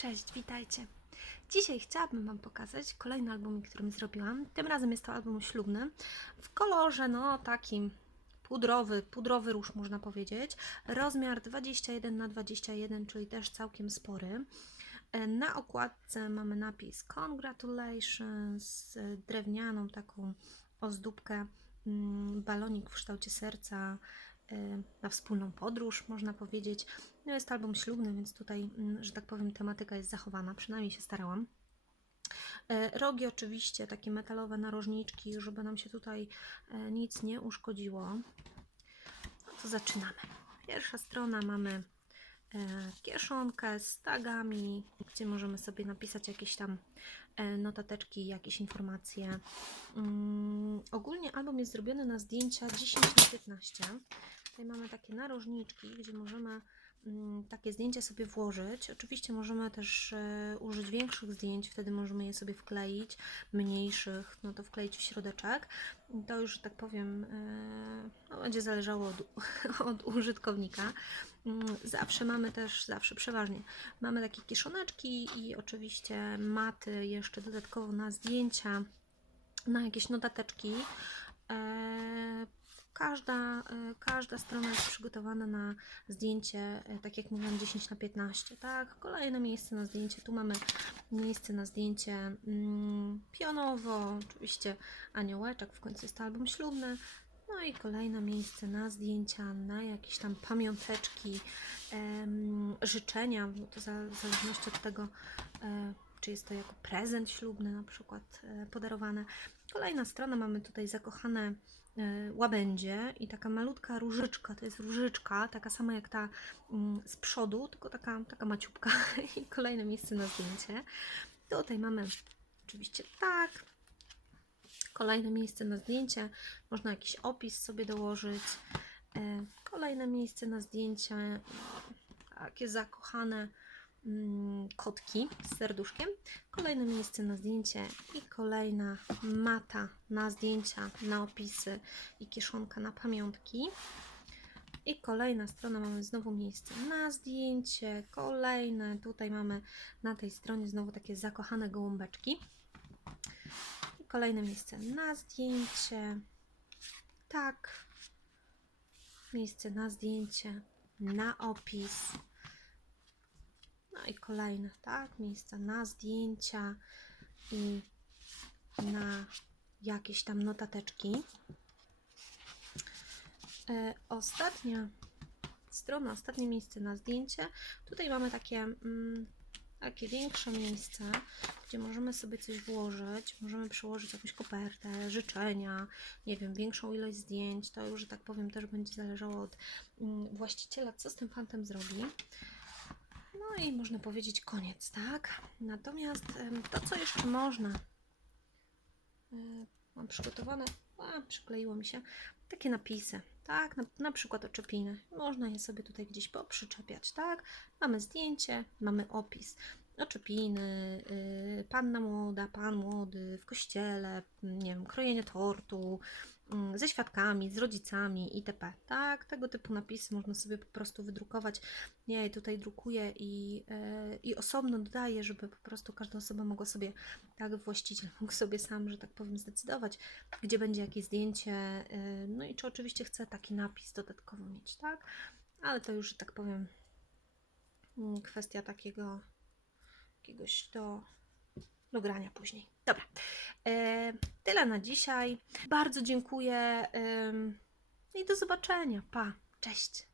Cześć, witajcie. Dzisiaj chciałabym Wam pokazać kolejny album, który zrobiłam. Tym razem jest to album ślubny w kolorze, no takim pudrowy, pudrowy róż można powiedzieć. Rozmiar 21 na 21, czyli też całkiem spory. E, Na okładce mamy napis Congratulations, z drewnianą taką ozdóbkę, mm, balonik w kształcie serca e, na wspólną podróż, można powiedzieć. No jest album ślubny, więc tutaj, mm, że tak powiem, tematyka jest zachowana, przynajmniej się starałam. E, Rogi oczywiście, takie metalowe narożniczki, żeby nam się tutaj e, nic nie uszkodziło. No to zaczynamy. Pierwsza strona mamy kieszonkę z tagami, gdzie możemy sobie napisać jakieś tam notateczki, jakieś informacje. Mm, ogólnie album jest zrobiony na zdjęcia 10 na 15. Tutaj mamy takie narożniczki, gdzie możemy mm, takie zdjęcia sobie włożyć. Oczywiście możemy też e, użyć większych zdjęć, wtedy możemy je sobie wkleić, mniejszych, no to wkleić w środeczek. To już, tak powiem, e, no, będzie zależało od, od użytkownika. Mm, Zawsze mamy też, zawsze przeważnie, mamy takie kieszoneczki i oczywiście maty jeszcze dodatkowo na zdjęcia, na jakieś notateczki. Każda, e, każda strona jest przygotowana na zdjęcie, e, tak jak mówiłam, 10 na 15, tak? Kolejne miejsce na zdjęcie, tu mamy miejsce na zdjęcie mm, pionowo, oczywiście aniołeczek, w końcu jest to album ślubny, no i kolejne miejsce na zdjęcia, na jakieś tam pamiąteczki, życzenia, to za, w zależności od tego, e, czy jest to jako prezent ślubny na przykład podarowane. Kolejna strona, mamy tutaj zakochane e, łabędzie i taka malutka różyczka, to jest różyczka, taka sama jak ta mm, z przodu, tylko taka, taka maciubka i kolejne miejsce na zdjęcie. Tutaj mamy oczywiście tak, kolejne miejsce na zdjęcie, można jakiś opis sobie dołożyć, E, kolejne miejsce na zdjęcie, takie zakochane kotki z serduszkiem, kolejne miejsce na zdjęcie i kolejna mata na zdjęcia, na opisy i kieszonka na pamiątki. I kolejna strona mamy znowu miejsce na zdjęcie, kolejne, tutaj mamy na tej stronie znowu takie zakochane gołąbeczki. I kolejne miejsce na zdjęcie, tak, miejsce na zdjęcie, na opis. No i kolejne, tak? Miejsca na zdjęcia i na jakieś tam notateczki. E, ostatnia strona, ostatnie miejsce na zdjęcie. Tutaj mamy takie, mm, takie większe miejsce, gdzie możemy sobie coś włożyć. Możemy przyłożyć jakąś kopertę, życzenia, nie wiem, większą ilość zdjęć. To już, że tak powiem, też będzie zależało od mm, właściciela, co z tym fantem zrobi. No i można powiedzieć koniec, tak? Natomiast to, co jeszcze można, e, mam przygotowane, a, przykleiło mi się, takie napisy, tak? Na, na przykład oczepiny. Można je sobie tutaj gdzieś poprzyczepiać, tak? Mamy zdjęcie, mamy opis. Oczepiny, y, panna młoda, pan młody w kościele, nie wiem, krojenie tortu, mm, ze świadkami, z rodzicami itp. Tak, tego typu napisy można sobie po prostu wydrukować. Ja je tutaj drukuję i, e, i osobno dodaję, żeby po prostu każda osoba mogła sobie, tak, właściciel mógł sobie sam, że tak powiem, zdecydować, gdzie będzie jakieś zdjęcie, e, no i czy oczywiście chce taki napis dodatkowo mieć, tak? Ale to już, że tak powiem, mm, kwestia takiego jakiegoś do, do grania później. Dobra, e, tyle na dzisiaj. Bardzo dziękuję em, i do zobaczenia. Pa, cześć.